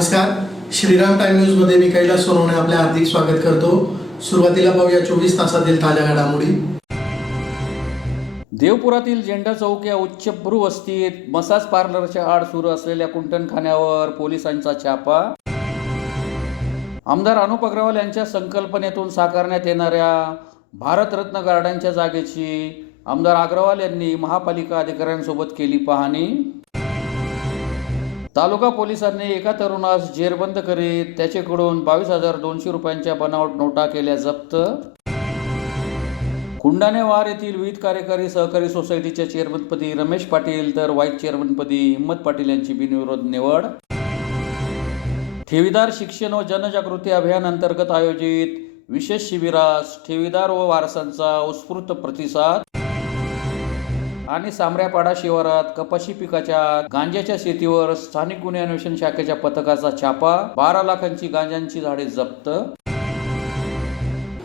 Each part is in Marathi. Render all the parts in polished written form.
नमस्कार, श्रीराम टाइम न्यूजमध्ये मी कैलास सोनवणे आपले हार्दिक स्वागत करतो। सुरुवातीला पाहूया 24 तासातील ताज्या घडामोडी। देवपुरातील झेंडा चौक या उच्चभ्रू वस्तीत मसाज पार्लरच्या आड सुरू असलेल्या कुंटणखान्यावर पोलिसांचा छापा। आमदार अनुप अग्रवाल यांच्या संकल्पनेतून साकारण्यात येणाऱ्या भारतरत्न गार्डनच्या जागेची आमदार अग्रवाल यांनी महापालिका अधिकाऱ्यांसोबत केली पाहणी। तालुका पोलिसांनी एका तरुणास जेरबंद करीत त्याच्याकडून 22,200 रुपयांच्या बनावट नोटा केल्या जप्त। कुंडाणेवार येथील विविध कार्यकारी सहकारी सोसायटीच्या चेअरमनपदी रमेश पाटील तर व्हाईस चेअरमनपदी हिम्मत पाटील यांची बिनविरोध निवड। ठेवीदार शिक्षण व जनजागृती अभियान अंतर्गत आयोजित विशेष शिबिरास ठेवीदार व वारसांचा उत्स्फूर्त प्रतिसाद। आणि सामऱ्यापाडा शिवारात कपाशी पिकाच्या गांजाच्या शेतीवर स्थानिक गुन्हे अन्वेषण शाखेच्या पथकाचा छापा। 12 लाखांची गांजाची झाडे जप्त।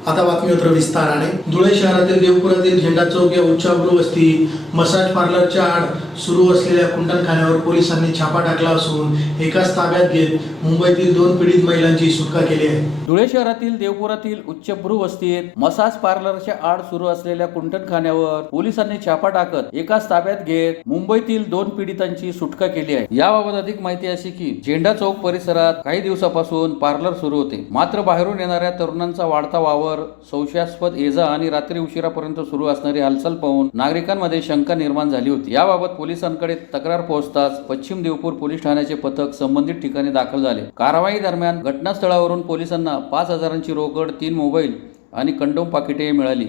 आता बातमीपत्र विस्ताराने। धुळे शहरातील देवपुरातील झेंडा चौक या उच्चभ्रू वस्ती मसाज पार्लरच्या आड सुरू असलेल्या कुंटणखान्यावर पोलिसांनी छापा टाकला असून एकाच ताब्यात घेत मुंबईतील 2 पीडित महिलांची सुटका केली आहे। धुळे शहरातील देवपुरातील उच्चभ्रू वस्तीत मसाज पार्लरच्या आड सुरू असलेल्या कुंटणखान्यावर पोलिसांनी छापा टाकत एकाच ताब्यात घेत मुंबईतील 2 पीडितांची सुटका केली आहे। याबाबत अधिक माहिती अशी की झेंडा चौक परिसरात काही दिवसापासून पार्लर सुरू होते, मात्र बाहेरून येणाऱ्या तरुणांचा वाढता वावर, संशयास्पद ये-जा आणि रात्री उशिरापर्यंत सुरू असणारी हालचाल पाहून नागरिकांमध्ये शंका निर्माण झाली होती। याबाबत पोलिसांकडे तक्रार पोहोचताच पश्चिम देवपूर पोलीस ठाण्याचे पथक संबंधित ठिकाणी दाखल झाले। कारवाई दरम्यान घटनास्थळावरून पोलिसांना 5,000ची रोकड, 3 मोबाईल आणि कंडोम पाकिटे मिळाली।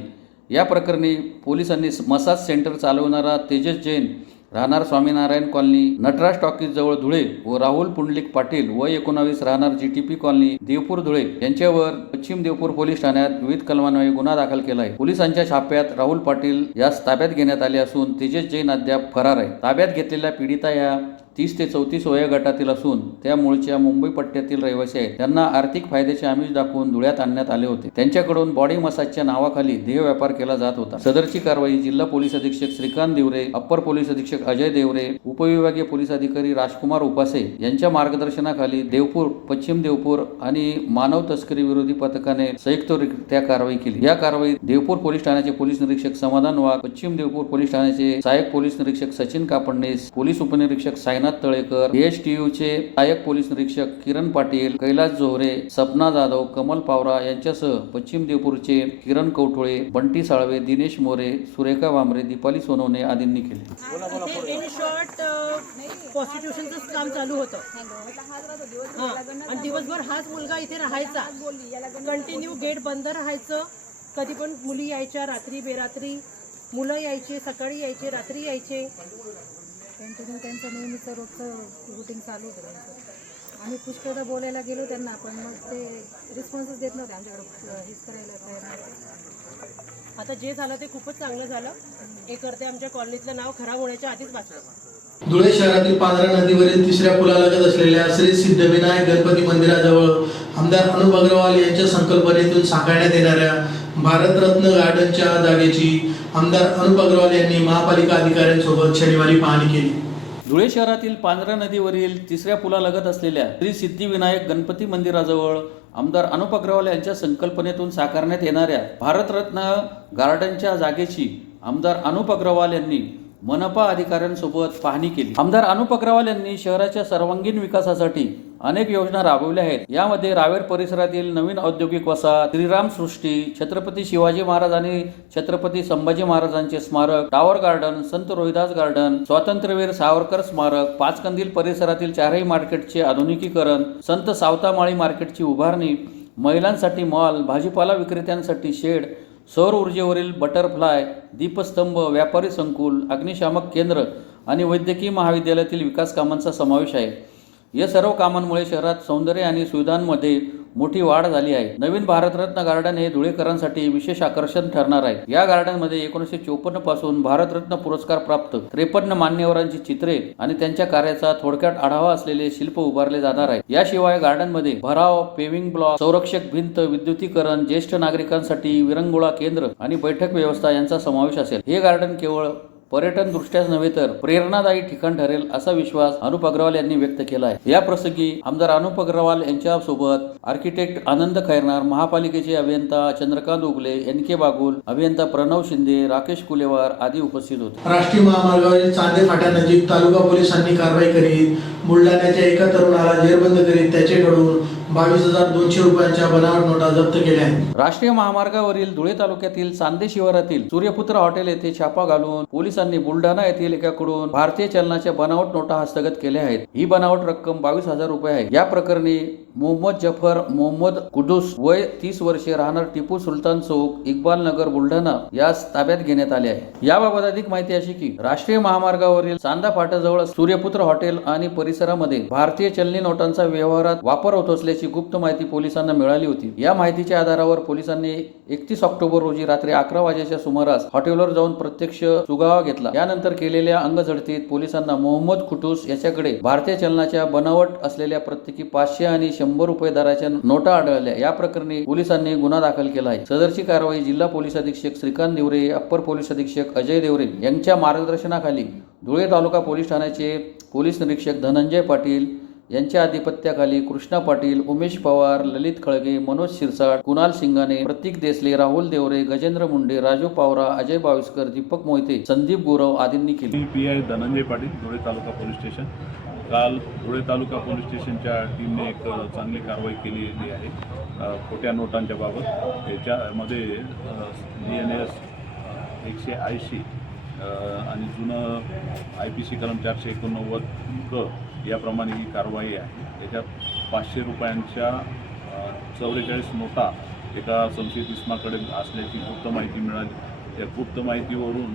या प्रकरणी पोलिसांनी मसाज सेंटर चालवणारा तेजस जैन राहणार स्वामीनारायण कॉलनी, नटराज टॉकीज जवळ धुळे व राहुल पुंडलिक पाटील वय 19 राहणार जीटीपी कॉलनी, देवपूर धुळे यांच्यावर पश्चिम देवपूर पोलीस ठाण्यात विविध कलमान्वये गुन्हा दाखल केला आहे। पोलिसांच्या छाप्यात राहुल पाटील यास ताब्यात घेण्यात आले असून तेजस जैन अद्याप फरार आहे। ताब्यात घेतलेल्या पीडिता या 30 ते 34 वयोगटातील असून त्या मूळच्या मुंबई पट्ट्यातील रहिवासी आहेत। त्यांना आर्थिक फायद्याचे आमिष दाखवून धुळ्यात आणण्यात आले होते। त्यांच्याकडून बॉडी मसाजच्या नावाखाली देह व्यापार केला जात होता। सदरची कारवाई जिल्हा पोलीस अधीक्षक श्रीकांत दिवरे, अप्पर पोलीस अधीक्षक अजय देवरे, उपविभागीय पोलीस अधिकारी राजकुमार उपासे यांच्या मार्गदर्शनाखाली देवपूर, पश्चिम देवपूर आणि मानव तस्करी विरोधी पथकाने संयुक्तरित्या कारवाई केली। या कारवाईत देवपूर पोलीस ठाण्याचे पोलीस निरीक्षक समाधान वाघ, पश्चिम देवपूर पोलीस ठाण्याचे सहाय्यक पोलीस निरीक्षक सचिन कापडणीस, पोलीस उपनिरीक्षक सायनाथ तळेकर, एएसटीयूचे सहाय्यक पोलीस निरीक्षक किरण पाटील, कैलास जोहरे, सपना जाधव, कमल पावरा यांच्यासह पश्चिम देवपूरचे किरण कवठोळे, बंटी साळवे, दिनेश मोरे, सुरेखा वामरे, दीपाली सोनवणे आदींनी केले। इन शॉर्ट प्रॉस्टिट्यूशनचं काम चालू होतं आणि दिवसभर हाच मुलगा इथे राहायचा, कंटिन्यू गेट बंद राहायचं। कधी पण मुली यायच्या, रात्री बेरात्री मुलं यायचे, सकाळी यायचे, रात्री यायचे, कंटिन्यू त्यांचं नेहमीचं रोजचं रुटीन चालू होतं त्यांचं। आम्ही पुष्कळदा बोलायला गेलो त्यांना, पण मग ते रिस्पॉन्सच देत नव्हते आमच्याकडं, हेच करायला तयार नव्हते। आता जे झालं ते खूपच चांगलं झालं। हे करते आमच्या कॉलनीतलं नाव खराब होण्याच्या आधीच वाचलं। धुळे शहरातील पांढरा नदीवरील 3ऱ्या पुलालगत असलेल्या श्री सिद्धविनायक गणपती मंदिराजवळ आमदार अनुप अग्रवाल यांच्या संकल्पनेतून साकारण्यात येणाऱ्या भारतरत्न गार्डनच्या जागेची आमदार अनुप अग्रवाल यांनी महापालिका अधिकाऱ्यांसोबत शनिवारी पाहणी केली। धुळे शहरातील पांढरा नदीवरील 3ऱ्या पुलालगत असलेल्या श्री सिद्धिविनायक गणपती मंदिराजवळ आमदार अनुप अग्रवाल यांच्या संकल्पनेतून साकारण्यात येणाऱ्या भारतरत्न गार्डनच्या जागेची आमदार अनुप अग्रवाल यांनी मनपा अधिकाऱ्यांसोबत पाहणी केली। आमदार अनुप अग्रवाल यांनी शहराच्या सर्वांगीण विकासासाठी अनेक योजना राबवल्या आहेत। यामध्ये रावेर परिसरातील नवीन औद्योगिक वसाहत, श्रीराम सृष्टी, छत्रपती शिवाजी महाराज आणि छत्रपती संभाजी महाराजांचे स्मारक, टावर गार्डन, संत रोहिदास गार्डन, स्वातंत्र्यवीर सावरकर स्मारक, पाचकंदील परिसरातील 4ही मार्केटचे आधुनिकीकरण, संत सावतामाळी मार्केटची उभारणी, महिलांसाठी मॉल, भाजीपाला विक्रेत्यांसाठी शेड, सौर ऊर्जेवरील बटरफ्लाय, दीपस्तंभ, व्यापारी संकुल, अग्निशामक केंद्र आणि वैद्यकीय महाविद्यालयातील विकास कामांचा समावेश आहे। या सर्व कामांमुळे शहरात सौंदर्य आणि सुविधांमध्ये मोठी वाढ झाली आहे। नवीन भारतरत्न गार्डन हे धुळेकरांसाठी विशेष आकर्षण ठरणार आहे। या गार्डनमध्ये 1954 पासून भारतरत्न पुरस्कार प्राप्त 53 मान्यवरांची चित्रे आणि त्यांच्या कार्याचा थोडक्यात आढावा असलेले शिल्प उभारले जाणार आहे। याशिवाय गार्डनमध्ये भराव, पेविंग ब्लॉक, संरक्षक भिंत, विद्युतीकरण, ज्येष्ठ नागरिकांसाठी विरंगुळा केंद्र आणि बैठक व्यवस्था यांचा समावेश असेल। हे गार्डन केवळ पर्यटन दृष्ट्याच नव्हे तर प्रेरणादायी ठिकाण ठरेल असा विश्वास अनुप अग्रवाल यांनी व्यक्त केला आहे। या प्रसंगी आमदार अनुप अग्रवाल यांच्या सोबत आर्किटेक्ट आनंद खैरनार, महापालिकेचे अभियंता चंद्रकांत उगले, NK बागुल, अभियंता प्रणव शिंदे, राकेश कुलेवार आदी उपस्थित होते। राष्ट्रीय महामार्गावरील चांदे फाट्यानजीक तालुका पोलिसांनी कारवाई करीत बुलढाण्याच्या एका तरुणाला जेरबंद करीत त्याच्याकडून 22,200 रुपयांच्या बनावट नोटा जप्त केल्या आहेत। राष्ट्रीय महामार्गावरील धुळे तालुक्यातील चांदे शिवारातील सूर्यपुत्र हॉटेल येथे छापा घालून पोलिसांनी बुलढाणा येथील एकाकडून भारतीय चलनाच्या बनावट नोटा हस्तगत केल्या आहेत। ही बनावट रक्कम 22,000 रुपये आहे। या प्रकरणी मोहम्मद जफर मोहम्मद कुदूस वय 30 वर्षे राहणार टिपू सुलतान चौक, इक्बाल नगर, बुलढाणा यास ताब्यात घेण्यात आले आहे। याबाबत अधिक माहिती अशी की राष्ट्रीय महामार्गावरील चांदा फाट्याजवळ सूर्यपुत्र हॉटेल आणि परिसरामध्ये भारतीय चलनी नोटांचा व्यवहारात वापर होत असल्याची गुप्त माहिती पोलिसांना मिळाली होती। या माहितीच्या आधारावर पोलिसांनी 31 ऑक्टोबर रोजी रात्री 11 वाजेच्या सुमारास हॉटेलवर जाऊन प्रत्यक्ष सुगावा घेतला। यानंतर केलेल्या अंगझडतीत पोलिसांना मोहम्मद कुटूस याच्याकडे भारतीय चलनाच्या बनावट असलेल्या प्रत्येकी 500 आणि 100 रुपये दराच्या नोटा आढळल्या। या प्रकरणी पोलिसांनी गुन्हा दाखल केला आहे। सदरची कारवाई जिल्हा पोलीस अधीक्षक श्रीकांत देवरे, अप्पर पोलीस अधीक्षक अजय देवरे यांच्या मार्गदर्शनाखाली धुळे तालुका पोलीस ठाण्याचे पोलीस निरीक्षक धनंजय पाटील यांच्या अधिपत्याखाली कृष्णा पाटील, उमेश पवार, ललित खळगे, मनोज शिरसाट, कुणाल सिंगाने, प्रतीक देसले, राहुल देवरे, गजेंद्र मुंडे, राजू पावरा, अजय बाविस्कर, दीपक मोहिते, संदीप गुरव आदींनी केली। PI धनंजय पाटील, धुळे तालुका पोलीस स्टेशन। काल धुळे तालुका पोलीस स्टेशनच्या टीमने एक चांगली कारवाई केलेली आहे खोट्या नोटांच्या बाबत। याच्यामध्ये DNS 180 आणि जुनं IPC कलम 489 क याप्रमाणे ही कारवाई आहे। याच्यात 500 रुपयांच्या 44 नोटा एका संशयित इसमाकडे असल्याची गुप्त माहिती मिळाली। या गुप्त माहितीवरून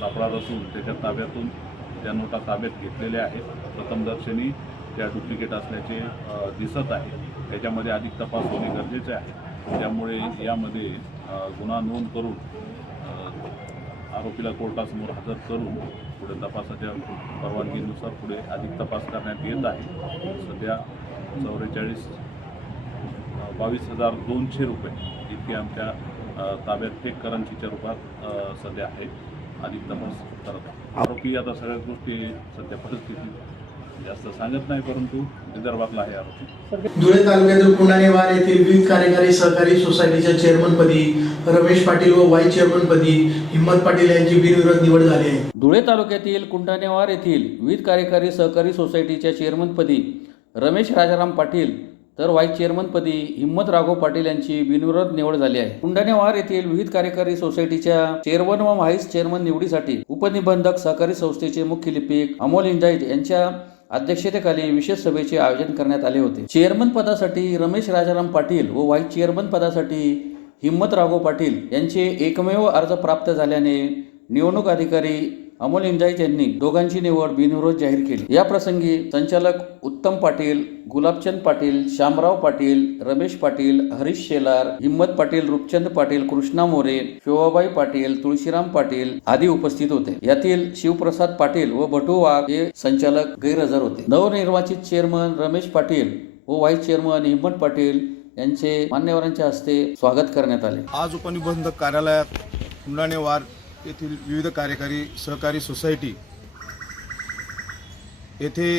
सापळा रचून त्याच्या ताब्यातून त्या नोटा ताब्यात घेतलेल्या आहेत। प्रथमदर्शनी त्या डुप्लिकेट असल्याचे दिसत आहे। याच्यामध्ये अधिक तपास होणे गरजेचे आहे। त्यामुळे यामध्ये गुन्हा नोंद करून आरोपीला कोर्टासमोर हजर करून पुढे तपासाच्या परवानगीनुसार पुढे अधिक तपास करण्यात येत आहे। सध्या 22,200 रुपये इतके आमच्या ताब्यात फेक करन्सीच्या रूपात सध्या आहेत। अधिक तपास करत आहे। आरोपी आता सगळ्या गोष्टी सध्या परिस्थिती जास्त सांगत नाही, परंतु विदर्भातला आहे आरोपी। धुळे तालुक्यातील कुंडाणेवार येथील विविध कार्यकारी सहकारी सोसायटीच्या चेअरमनपदी रमेश पाटील व व्हाईस चेअरमनपदी हिम्मत पाटील यांची बिनविरोध निवड झाली आहे। धुळे तालुक्यातील कुंडाणेवार येथील विविध कार्यकारी सहकारी सोसायटीच्या चेअरमनपदी रमेश राजाराम पाटील तर व्हाईस चेअरमनपदी हिम्मत राघव पाटील यांची बिनविरोध निवड झाली आहे। कुंडाणेवार येथील विविध कार्यकारी सोसायटीच्या चेअरमन व व्हाईस चेअरमन निवडीसाठी उपनिबंधक सहकारी संस्थेचे मुख्य लिपिक अमोल इंजाईत यांच्या अध्यक्षतेखाली विशेष सभेचे आयोजन करण्यात आले होते। चेअरमन पदासाठी रमेश राजाराम पाटील व व्हाईस चेअरमन पदासाठी हिम्मत राघव पाटील यांचे एकमेव अर्ज प्राप्त झाल्याने निवडणूक अधिकारी अमोल इंजाईत यांनी दोघांची निवड बिनविरोध जाहीर केली। या प्रसंगी संचालक उत्तम पाटील, गुलाबचंद पाटील, श्यामराव पाटील, रमेश पाटील, हरीश शेलार, हिम्मत पाटील, रूपचंद पाटील, कृष्णा मोरे, शोभाबाई पाटील, तुळशीराम पाटील आदी उपस्थित होते। यातील शिवप्रसाद पाटील व भटू वाघ हे संचालक गैरहजर होते। नवनिर्वाचित चेअरमन रमेश पाटील व व्हाईस चेअरमन हिम्मत पाटील यांचे मान्यवरांच्या हस्ते स्वागत करण्यात आले। आज उपनिबंधक कार्यालयात कुंडाणेवार येथील विविध कार्यकारी सहकारी सोसायटी येथे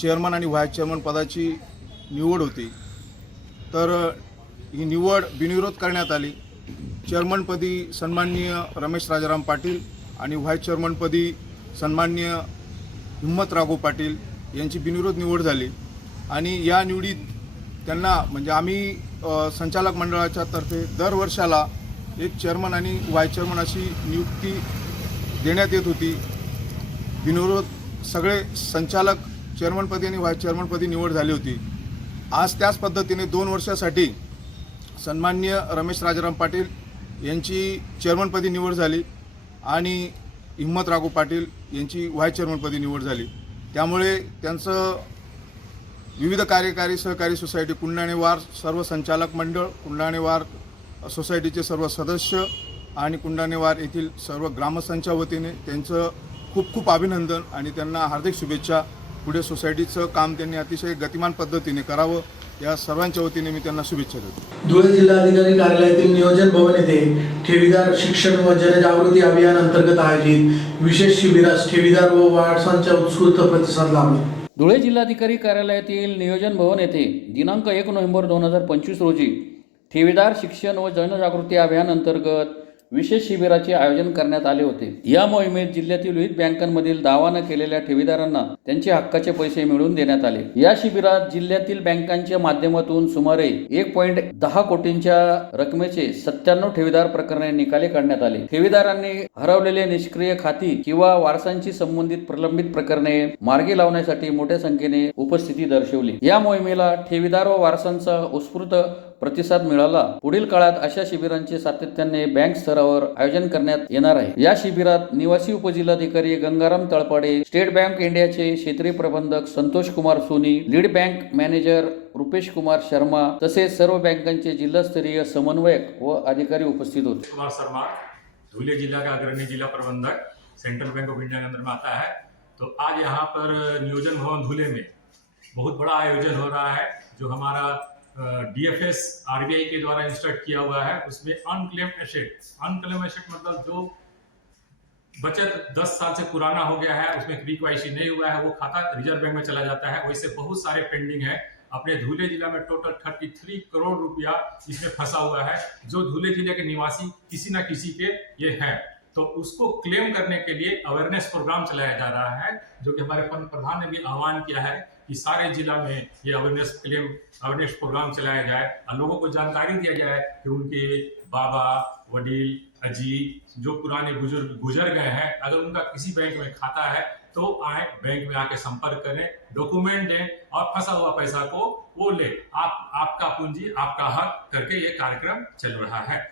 चेअरमन आणि व्हाईस चेअरमन पदाची निवड होती। तर ही निवड बिनविरोध करण्यात आली। चेअरमनपदी सन्माननीय रमेश राजाराम पाटील आणि व्हाईस चेअरमनपदी सन्माननीय हिम्मत राघव पाटील यांची बिनविरोध निवड झाली। आणि या निवडीत त्यांना म्हणजे आम्ही संचालक मंडळाच्या तर्फे दर वर्षाला एक चेअरमन आणि व्हाईस चेअरमन अशी नियुक्ती देण्यात येत होती। बिनविरोध सगळे संचालक चेअरमनपदी आणि व्हाईस चेअरमनपदी निवड झाली होती। आज त्याच पद्धतीने 2 वर्षासाठी सन्माननीय रमेश राजाराम पाटील यांची चेअरमनपदी निवड झाली आणि हिम्मत राघव पाटील यांची व्हाईस चेअरमनपदी निवड झाली। त्यामुळे त्यांचं विविध कार्यकारी सहकारी सोसायटी कुंडाणेवार सर्व संचालक मंडळ, कुंडाणेवार सोसायटीचे सर्व सदस्य आणि कुंडाणेवार येथील सर्व ग्रामस्थांच्या वतीने त्यांचं खूप खूप अभिनंदन आणि त्यांना हार्दिक शुभेच्छा पुढे सोसायटीचं काम त्यांनी अतिशय गतिमान पद्धतीने करावं, या सर्वांच्या वतीने मी त्यांना शुभेच्छा देतो. धुळे जिल्हाधिकारी कार्यालयातील नियोजन भवन येथे ठेवीदार शिक्षण व जनजागृती अभियान अंतर्गत आयोजित विशेष शिबिरास ठेवीदार व वारसांचा उत्स्फूर्त प्रतिसाद लाभला. धुळे जिल्हाधिकारी कार्यालयातील नियोजन भवन येथे दिनांक 1 नोव्हेंबर 2025 रोजी ठेवीदार शिक्षण व जनजागृती अभियान अंतर्गत विशेष शिबिराचे आयोजन करण्यात आले होते. या मोहिमेत जिल्ह्यातील विविध बँकांमधील दावा न केलेल्या ठेवीदारांना त्यांचे हक्काचे पैसे मिळवून देण्यात आले. या शिबिरात जिल्ह्यातील बँकांच्या माध्यमातून सुमारे 1.10 कोटींच्या रकमेचे 97 ठेवीदार प्रकरणे निकाली काढण्यात आले. ठेवीदारांनी हरवलेले निष्क्रिय खाती किंवा वारसांची संबंधित प्रलंबित प्रकरणे मार्गी लावण्यासाठी मोठ्या संख्येने उपस्थिती दर्शवली. या मोहिमेला ठेवीदार व वारसांचा उत्स्फूर्त प्रतिसाद मिळाला. पुढील काळात अशा शिबिरांचे सातत्याने बँक स्तरावर आयोजन करण्यात येणार आहे. या शिबिरात निवासी उपजिल्हाधिकारी गंगाराम तळपाडे, स्टेट बँक इंडियाचे क्षेत्रीय प्रबंधक Santosh Kumar Soni, lead bank manager Rupesh Kumar Sharma तसेच सर्व बँकांचे जिल्हास्तरीय समन्वयक व अधिकारी उपस्थित होते. कुमार शर्मा, धुले जिला का अग्रणी जिला प्रबंधक, सेंट्रल बैंक ऑफ इंडिया के अंदर में आता है. तो आज यहाँ पर नियोजन भवन धुले में बहुत बड़ा आयोजन हो रहा है, जो हमारा DFS RBI के द्वारा इंस्ट्रक्ट किया हुआ है. उसमें अनक्लेम्ड एसेट मतलब जो बचत 10 साल से पुराना हो गया है, उसमें KYC नहीं हुआ है, वो खाता रिजर्व बैंक में चला जाता है. वैसे बहुत सारे पेंडिंग है. अपने धुले जिला में टोटल 33 करोड़ रुपया इसमें फंसा हुआ है, जो धुले जिले के निवासी किसी न किसी के ये है. तो उसको क्लेम करने के लिए अवेयरनेस प्रोग्राम चलाया जा रहा है, जो कि हमारे प्रधान ने भी आह्वान किया है कि सारे जिला में ये अवेयरनेस प्रोग्राम चलाया जाए और लोगों को जानकारी दिया जाए कि उनके बाबा, वडील, अजी जो पुराने बुजुर्ग गुजर गए हैं, अगर उनका किसी बैंक में खाता है तो आए बैंक में आके संपर्क करें, डॉक्यूमेंट दें और फंसा हुआ पैसा को वो ले. आपका पूंजी आपका हक करके ये कार्यक्रम चल रहा है.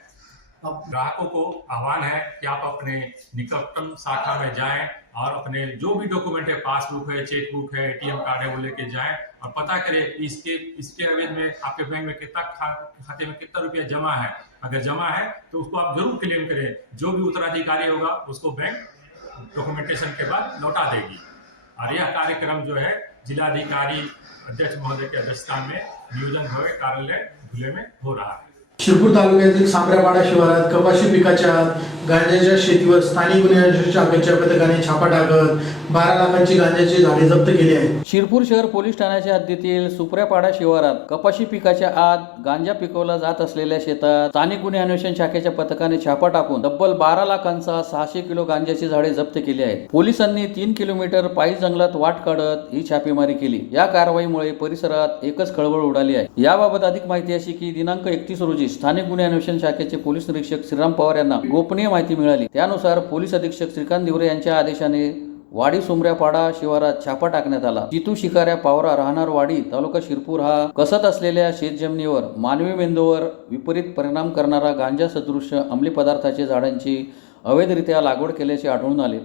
अब ग्राहकों को आह्वान है कि आप अपने निकटतम शाखा में जाएं और अपने जो भी डॉक्यूमेंट है, पासबुक है, चेकबुक है, ATM कार्ड है, वो लेके जाएं और पता करें इसके अवधि में आपके बैंक में कितना खाते में कितना रुपया जमा है. अगर जमा है तो उसको आप जरूर क्लेम करें. जो भी उत्तराधिकारी होगा उसको बैंक डॉक्यूमेंटेशन के बाद लौटा देगी. और यह कार्यक्रम जो है जिलाधिकारी अध्यक्ष महोदय के अध्यक्षता में नियोजन भवन कार्यालय धुले में हो रहा है. शिरपूर तालुक्यातील सांबऱ्यापाडा शिवारात कपाशी पिकाच्या गांजाच्या शेतीवर स्थानिक गुन्हे अन्वेषण शाखेच्या पथकाने छापा टाकत 12 लाखांची गांजाची झाडे जप्त केली आहेत. शिरपूर शहर पोलीस ठाण्याच्या हद्दीतील सुप्र्यापाडा शिवारात कपाशी पिकाच्या आत गांजा पिकवला जात असलेल्या शेतात स्थानिक गुन्हे अन्वेषण शाखेच्या पथकाने छापा टाकून तब्बल 12 लाखांचा 600 किलो गांजाची झाडे जप्त केली आहेत. पोलिसांनी 3 किलोमीटर पायी जंगलात वाट काढत ही छापेमारी केली. या कारवाईमुळे परिसरात एकच खळबळ उडाली आहे. याबाबत अधिक माहिती अशी की दिनांक 31 रोजी स्थानिक गुन्हे अन्वेषण शाखेचे पोलीस निरीक्षक श्रीराम पवार यांना गोपनीय माहिती मिळाली. त्यानुसार पोलीस अधीक्षक श्रीकांत दिवरे यांच्या आदेशाने वाडी सुमऱ्यापाडा शिवारात छापा टाकण्यात आला. जितू शिकाऱ्या पावरा राहणार वाडी तालुका शिरपूर हा कसत असलेल्या शेतजमिनीवर मानवी मेंदूवर विपरीत परिणाम करणारा गांजा सदृश अंमली पदार्थाच्या झाडांची अवैधरित्या लागवड केल्याचे आढळून आले.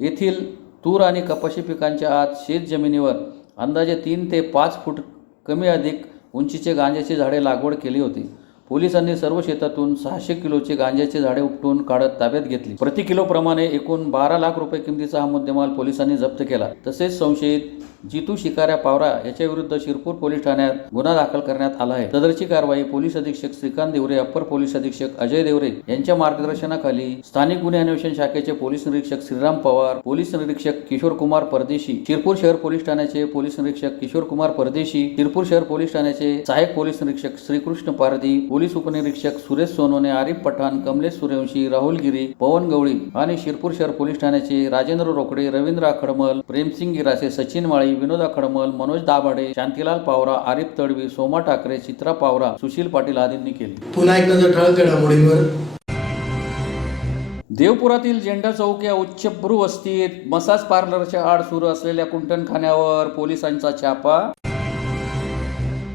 येथील तूर आणि कपाशी पिकांच्या आत शेतजमिनीवर अंदाजे 3 ते 5 फूट कमी अधिक उंचीचे गांजाची झाडे लागवड केली होती. पोलिसांनी सर्व शेतातून 600 किलोचे गांजाचे झाडे उपटून काढत ताब्यात घेतली. प्रति किलो प्रमाणे एकूण 12 लाख रुपये किमतीचा हा मुद्देमाल पोलिसांनी जप्त केला. तसेच संशयित जितू शिकाऱ्या पावरा याच्या विरुद्ध शिरपूर पोलीस ठाण्यात गुन्हा दाखल करण्यात आला आहे. सदरची कारवाई पोलीस अधीक्षक श्रीकांत दिवरे, अप्पर पोलीस अधीक्षक अजय देवरे यांच्या मार्गदर्शनाखाली स्थानिक गुन्हे अन्वेषण शाखेचे पोलीस निरीक्षक श्रीराम पवार, पोलीस निरीक्षक किशोर कुमार परदेशी, शिरपूर शहर पोलीस ठाण्याचे पोलीस निरीक्षक किशोर कुमार परदेशी, शिरपूर शहर पोलीस ठाण्याचे सहाय्यक पोलीस निरीक्षक श्रीकृष्ण पारदी, पोलीस उपनिरीक्षक सुरेश सोनोने, आरिफ पठाण, कमलेश सूर्यवंशी, राहुल गिरी, पवन गवळी आणि शिरपूर शहर पोलीस ठाण्याचे राजेंद्र रोकडे, रवींद्र आखडमल, प्रेमसिंग गिरासे, सचिन माळी, विनोद आखडमल, मनोज दाभाडे, शांतीलाल पावरा, आरिफ तडवी, सोमा ठाकरे, चित्रा पावरा, सुशील पाटील आदींनी केली. पुन्हा एक नजर ठळक घडामोडींवर. देवपुरातील झेंडा चौक या उच्चभ्रू वस्तीत मसाज पार्लरच्या आड सुरू असलेल्या कुंटणखान्यावर पोलिसांचा छापा.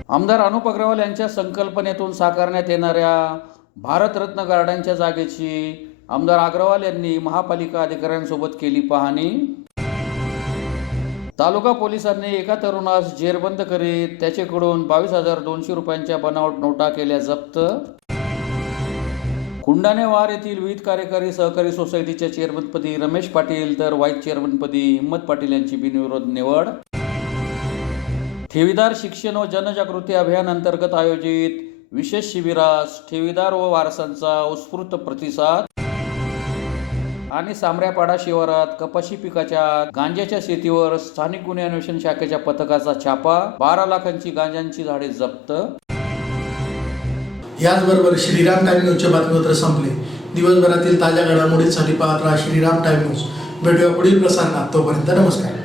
आमदार अनुप अग्रवाल यांच्या संकल्पनेतून साकारण्यात येणाऱ्या भारतरत्न गार्डनच्या जागेची आमदार अग्रवाल यांनी महापालिका अधिकाऱ्यांसोबत केली पाहणी. तालुका पोलिसांनी एका तरुणास जेरबंद करीत त्याच्याकडून 22,200 रुपयांच्या बनावट नोटा केल्या जप्त. कुंडाणेवार येथील विविध कार्यकारी सहकारी सोसायटीच्या चेअरमनपदी रमेश पाटील तर व्हाईस चेअरमनपदी हिम्मत पाटील यांची बिनविरोध निवड. ठेवीदार शिक्षण व जनजागृती अभियान अंतर्गत आयोजित विशेष शिबिरास ठेवीदार व वारसांचा उत्स्फूर्त प्रतिसाद. आणि सामऱ्यापाडा शिवारात कपाशी पिकाच्या गांजाच्या शेतीवर स्थानिक गुन्हे अन्वेषण शाखेच्या पथकाचा छापा. 12 लाखांची गांजाची झाडे जप्त. याचबरोबर श्रीराम टाइम न्यूजचे बातमीपत्र संपले. दिवसभरातील ताज्या घडामोडींसाठी पाहत राहा श्रीराम टाइम न्यूज. भेटूया पुढील प्रसारणात. तोपर्यंत नमस्कार.